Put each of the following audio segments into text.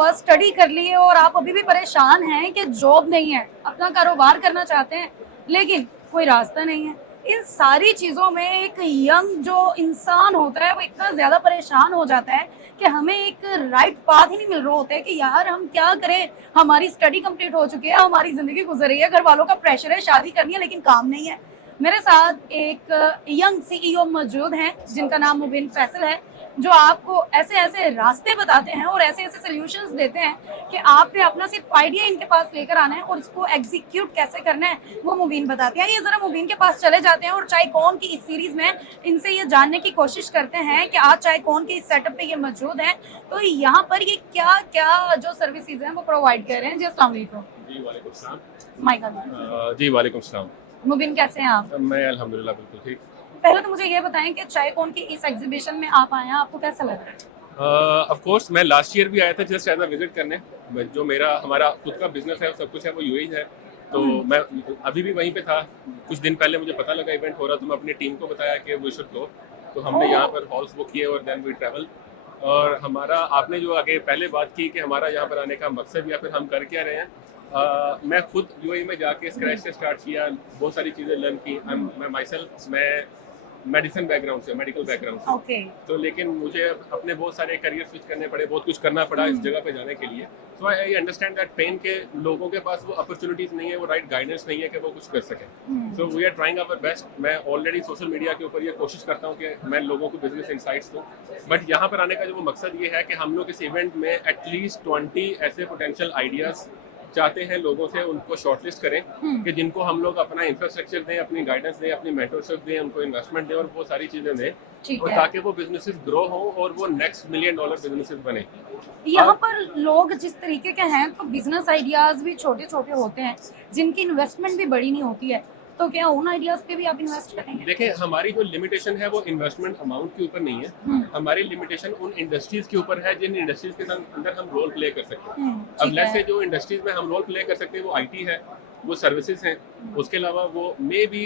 हुआ, स्टडी कर ली है और आप अभी भी परेशान हैं कि जॉब नहीं है, अपना कारोबार करना चाहते हैं लेकिन कोई रास्ता नहीं है। इन सारी चीज़ों में एक यंग जो इंसान होता है वो इतना ज़्यादा परेशान हो जाता है कि हमें एक राइट पाथ ही नहीं मिल रहा होता है कि यार हम क्या करें। हमारी स्टडी कंप्लीट हो चुकी है, हमारी ज़िंदगी गुजर रही है, घर वालों का प्रेशर है, शादी करनी है लेकिन काम नहीं है। मेरे साथ एक यंग सीईओ मौजूद हैं जिनका नाम मुबीन फैसल है, जो आपको ऐसे ऐसे रास्ते बताते हैं और ऐसे ऐसे सोल्यूशंस देते हैं कि आपने अपना सिर्फ आइडिया इनके पास लेकर आना है और इसको एग्जीक्यूट कैसे करना है वो मुबीन बताते हैं। ये जरा मुबीन के पास चले जाते हैं और चाय कौन की इस सीरीज में इनसे ये जानने की कोशिश करते हैं कि आज चाय कौन के इस सेटअप पे ये मौजूद हैं, तो यहाँ पर ये क्या क्या जो सर्विसेज हैं वो प्रोवाइड कर रहे हैं। जी अस्सलाम वालेकुम। जी वालेकुम सलाम। माइक जी वालेकुम सलाम। मुबीन कैसे हैं आप? मैं अल्हम्दुलिल्लाह बिल्कुल ठीक। पहले तो मुझे ये बताएं कि चाय कौन की इस एग्जीबिशन में आप आए हैं, आपको कैसा लग रहा है? ऑफ कोर्स मैं लास्ट ईयर भी आया था जस्ट एज अ विजिट करने। जो हमारा खुद का बिजनेस है सब कुछ है वो यूएई है, तो मैं अभी भी वहीं पे था। कुछ दिन पहले मुझे पता लगा इवेंट हो रहा, तो मैं अपनी टीम को बताया कि वी शुड गो, तो हमने यहाँ पर हॉल्स बुक किए और देन वी ट्रैवल। और हमारा आपने जो आगे पहले बात की कि हमारा यहाँ पर आने का मकसद या फिर हम कर क्या रहे हैं, मैं खुद यूएई में जाके स्क्रैच से स्टार्ट किया, बहुत सारी चीज़ें लर्न की। मैं मेडिसिन बैकग्राउंड से, मेडिकल बैकग्राउंड से, ओके। तो लेकिन मुझे अपने बहुत सारे करियर स्विच करने पड़े, बहुत कुछ करना पड़ा इस जगह पे जाने के लिए। सो आई अंडरस्टैंड दैट पेन के लोगों के पास वो अपॉर्चुनिटीज नहीं है, वो राइट गाइडेंस नहीं है कि वो कुछ कर सके। So we are trying our best. मैं ऑलरेडी सोशल मीडिया के ऊपर ये कोशिश करता हूँ कि मैं लोगों को बिजनेस इंसाइट्स दूँ, बट यहाँ पर आने का जो वो मकसद ये है कि हम लोग इस इवेंट में एटलीस्ट 20 ऐसे पोटेंशियल आइडियाज़ चाहते हैं लोगों से, उनको शॉर्टलिस्ट करें कि जिनको हम लोग अपना इंफ्रास्ट्रक्चर दें, अपनी गाइडेंस दें, अपनी मेंटरशिप दें, उनको इन्वेस्टमेंट दें और वो सारी चीज़ें दें, और ताकि वो बिजनेसेस ग्रो हो और वो नेक्स्ट $1 मिलियन बिजनेसेस बने। यहाँ पर लोग जिस तरीके के हैं तो बिजनेस आइडियाज भी छोटे छोटे होते हैं जिनकी इन्वेस्टमेंट भी बड़ी नहीं होती है, तो क्या उन आइडियाज पे भी आप इन्वेस्ट करेंगे? देखिए, हमारी जो लिमिटेशन है वो इन्वेस्टमेंट अमाउंट के ऊपर नहीं है, हमारी लिमिटेशन उन इंडस्ट्रीज के ऊपर है जिन इंडस्ट्रीज के अंदर हम रोल प्ले कर सकते हैं। अब लेट्स से जो इंडस्ट्रीज में हम रोल प्ले कर सकते हैं वो आईटी है, वो सर्विसेज हैं, उसके अलावा वो मे भी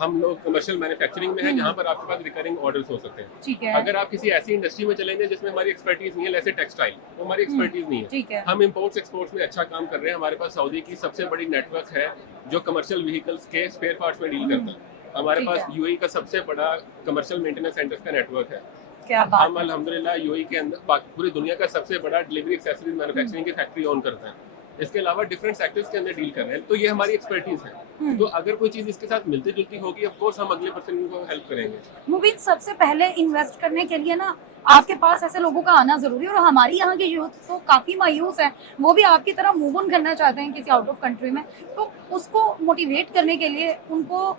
हम लोग कमर्शियल मैन्युफैक्चरिंग में है जहाँ पर आपके पास रिकरिंग ऑर्डर्स हो सकते हैं। ठीक है। अगर आप किसी ऐसी इंडस्ट्री में चलेंगे जिसमें हमारी एक्सपर्टीज नहीं है, जैसे टेक्सटाइल, वो हमारी एक्सपर्टीज नहीं है। ठीक है। हम इंपोर्ट्स एक्सपोर्ट्स में अच्छा काम कर रहे हैं। हमारे पास सऊदी की सबसे बड़ी नेटवर्क है जो कमर्शियल व्हीकल्स के स्पेयर पार्ट्स में डील करता है। हमारे पास यूएई का सबसे बड़ा कमर्शियल मेंटेनेंस सेंटर्स का नेटवर्क है। क्या बात हम अल्हम्दुलिल्लाह यूएई के अंदर पूरी दुनिया का सबसे बड़ा डिलीवरी एक्सेसरीज मैन्युफैक्चरिंग की फैक्ट्री ओन करते हैं। इसके अलावा डिफरेंट सेक्टर्स के अंदर डील कर रहे हैं, तो ये हमारी एक्सपर्टीज है। तो अगर कोई चीज इसके साथ मिलती जुलती होगी, ऑफ कोर्स हम अगले पर्सन को हेल्प करेंगे। मुबीन, सबसे पहले इन्वेस्ट करने के लिए ना आपके पास ऐसे लोगों का आना जरूरी है, और हमारी यहाँ की यूथ तो काफी मायूस है, वो भी आपकी तरह मूव ऑन करना चाहते हैं किसी आउट ऑफ कंट्री में, तो उसको मोटिवेट करने के लिए, उनको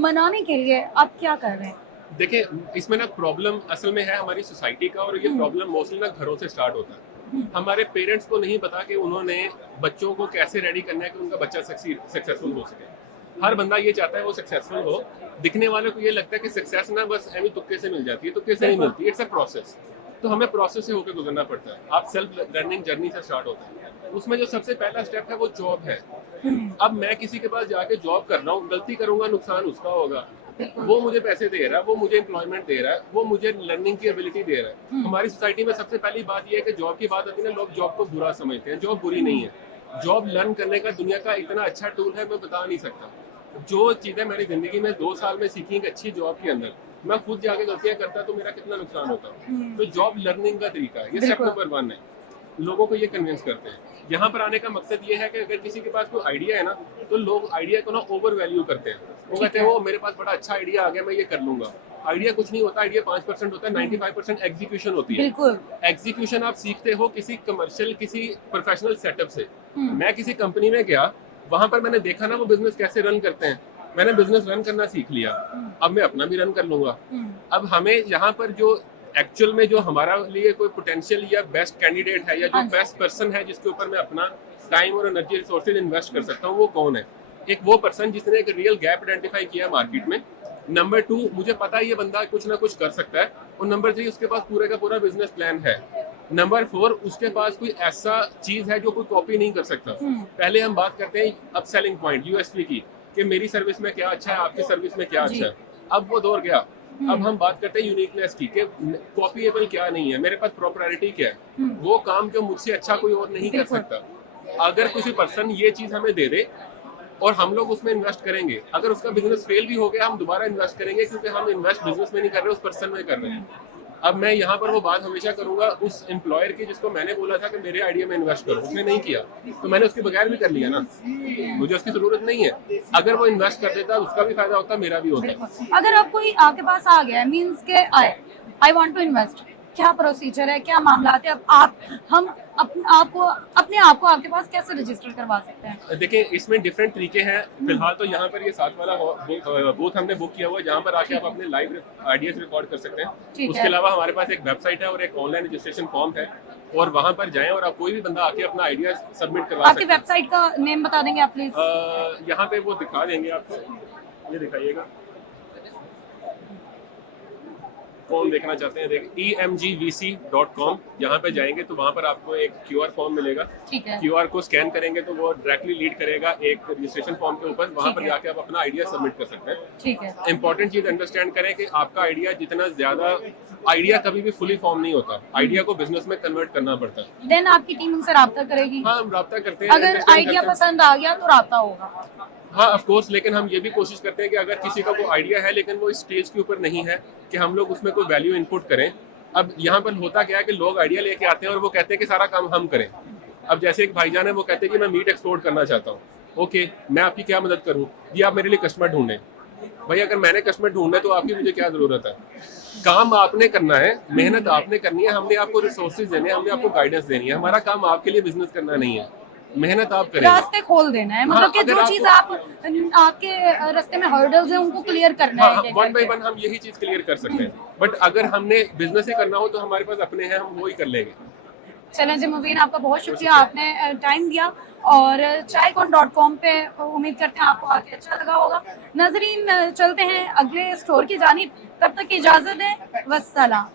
मनाने के लिए आप क्या कर रहे हैं? देखिए, इसमें ना प्रॉब्लम असल में है हमारी सोसाइटी का, और ये प्रॉब्लम मोस्टली ना घरों से स्टार्ट होता है। हमारे पेरेंट्स को नहीं पता कि उन्होंने बच्चों को कैसे रेडी करना है कि उनका बच्चा सक्सेसफुल हो सके। हर बंदा ये चाहता है वो सक्सेसफुल हो। दिखने वाले को ये लगता है कि सक्सेस ना बस एवं तुक्के से मिल जाती है, तुक्के से नहीं मिलती, इट्स अ प्रोसेस। तो हमें प्रोसेस से होकर गुजरना पड़ता है। आप सेल्फ लर्निंग जर्नी से स्टार्ट होता है। उसमें जो सबसे पहला स्टेप है वो जॉब है। अब मैं किसी के पास जाके जॉब कर रहा हूँ, गलती करूंगा नुकसान उसका होगा। वो मुझे पैसे दे रहा है, वो मुझे एम्प्लॉयमेंट दे रहा है, वो मुझे लर्निंग की एबिलिटी दे रहा है। हमारी सोसाइटी में सबसे पहली बात यह है कि जॉब की बात आती है ना, लोग जॉब को बुरा समझते हैं। जॉब बुरी नहीं है। जॉब लर्न करने का दुनिया का इतना अच्छा टूल है, मैं बता नहीं सकता। जो चीज़ें मैंने जिंदगी में 2 साल में सीखी एक अच्छी जॉब के अंदर, मैं खुद जाके गलतियां करता तो मेरा कितना नुकसान होता। तो जॉब लर्निंग का तरीका है, ये स्टेप नंबर 1 है। लोगों को ये कन्विंस करते हैं। यहाँ पर आने का मकसद ये है कि अगर किसी के पास कोई आइडिया है ना, तो लोग आइडिया को ना ओवर वैल्यू करते हैं। वो कहते हैं वो मेरे पास बड़ा अच्छा आइडिया आ गया, मैं ये कर लूंगा। आइडिया कुछ नहीं होता, आइडिया 5% होता है, 95% एग्जीक्यूशन होती है। एग्जीक्यूशन आप सीखते हो किसी कमर्शियल, किसी प्रोफेशनल सेटअप से। मैं किसी कंपनी में गया, वहां पर मैंने देखा ना वो बिजनेस कैसे रन करते हैं, मैंने बिजनेस रन करना सीख लिया। अब मैं अपना भी रन कर लूंगा। अब हमें यहाँ पर जो एक्चुअल में जो हमारा लिए कोई पोटेंशियल या बेस्ट कैंडिडेट है या जो बेस्ट पर्सन है जिसके ऊपर मैं अपना टाइम और एनर्जी रिसोर्सेज इन्वेस्ट कर सकता हूँ, वो कौन है? एक वो पर्सन जिसने एक रियल गैप आइडेंटिफाई किया मार्केट में। नंबर 2, मुझे पता है ये बंदा कुछ ना कुछ कर सकता है। और नंबर 3, उसके पास पूरे का पूरा बिजनेस प्लान है। नंबर 4, उसके पास कोई ऐसा चीज है जो कोई कॉपी नहीं कर सकता। पहले हम बात करते हैं अपसेलिंग पॉइंट, यूएसपी की, कि मेरी सर्विस में क्या अच्छा है, आपकी सर्विस में क्या अच्छा है। अब वो दौर गया। अब हम बात करते हैं यूनिकनेस की, कि कॉपीएबल क्या नहीं है, मेरे पास प्रॉपर्टी क्या है, वो काम जो मुझसे अच्छा कोई और नहीं कर सकता। अगर किसी पर्सन ये चीज हमें दे दे और हम लोग उसमें इन्वेस्ट करेंगे, अगर उसका बिजनेस फेल भी हो गया हम दोबारा इन्वेस्ट करेंगे, क्योंकि हम इन्वेस्ट बिजनेस में नहीं कर रहे, उस पर्सन में कर रहे हैं। अब मैं यहाँ पर वो बात हमेशा करूंगा उस एम्प्लॉयर की जिसको मैंने बोला था कि मेरे आइडिया में इन्वेस्ट करो, उसने नहीं किया, तो मैंने उसके बगैर भी कर लिया ना, मुझे उसकी जरूरत नहीं है। अगर वो इन्वेस्ट कर देता उसका भी फायदा होता, मेरा भी होता। अगर अब कोई आपके पास आ गया मीन्स के आए, आई वांट टू इन्वेस्ट, क्या प्रोसीजर है, क्या मामला है? अब हम अपने आप को आपके पास कैसे रजिस्टर करवा सकते हैं? देखिए इसमें डिफरेंट तरीके हैं। फिलहाल तो यहाँ पर ये 7 वाला बूथ हमने बुक किया हुआ है, जहाँ पर आके आप अपने लाइव आइडियाज रिकॉर्ड कर सकते हैं। उसके अलावा हमारे पास एक वेबसाइट है और एक ऑनलाइन रजिस्ट्रेशन फॉर्म है, और वहाँ पर जाएं और आप कोई भी बंदा आके अपना आइडिया सबमिट करवा सकते हैं। आपकी वेबसाइट का नेम बता देंगे आप प्लीज? यहाँ पे वो दिखा देंगे आपको, ये दिखाइएगा कौन देखना चाहते हैं, देखिए emgvc.com, यहाँ पे जाएंगे तो वहाँ पर आपको एक QR फॉर्म मिलेगा। ठीक है। QR को स्कैन करेंगे तो वो डायरेक्टली लीड करेगा एक रजिस्ट्रेशन फॉर्म के ऊपर, वहाँ पर जाके आप अपना आइडिया सबमिट कर सकते हैं। ठीक है। इंपॉर्टेंट चीज अंडरस्टैंड करें कि आपका आइडिया जितना ज्यादा, आइडिया कभी भी फुली फॉर्म नहीं होता, आइडिया को बिजनेस में कन्वर्ट करना पड़ता है। देन आपकी टीम उनसे राब्ता करेगी? हाँ, हम राब्ता करते हैं। अगर आइडिया पसंद आ गया तो राब्ता होगा? हाँ ऑफ कोर्स, लेकिन हम ये भी कोशिश करते हैं कि अगर किसी का कोई आइडिया है लेकिन वो इस स्टेज के ऊपर नहीं है कि हम लोग उसमें कोई वैल्यू इनपुट करें। अब यहाँ पर होता क्या है कि लोग आइडिया लेके आते हैं और वो कहते हैं कि सारा काम हम करें। अब जैसे एक भाईजान है, वो कहते हैं कि मैं मीट एक्सपोर्ट करना चाहता हूँ, ओके मैं आपकी क्या मदद करूँ जी, आप मेरे लिए कस्टमर ढूंढें। भाई अगर मैंने कस्टमर ढूंढना है तो आपकी मुझे क्या जरूरत है? काम आपने करना है, मेहनत आपने करनी है, हमने आपको रिसोर्सेज देने हैं, हमने आपको गाइडेंस देनी है। हमारा काम आपके लिए बिजनेस करना नहीं है, मेहनत आप करें, रास्ते खोल देना है, मतलब कि जो चीज आपके रास्ते में हर्डल्स हैं उनको क्लियर करना है। वन बाय वन हम यही चीज क्लियर कर सकते हैं, बट अगर हमने बिजनेस ही करना हो तो हमारे पास अपने हैं, हम वो ही कर लेंगे। चलें जी मुबीन, आपका बहुत शुक्रिया, आपने टाइम दिया और chaikon.com पे उम्मीद करते हैं आपको आके अच्छा लगा होगा। नाजरीन चलते हैं अगले स्टोर की जानिब, तब तक इजाजत दें, वस्सलाम।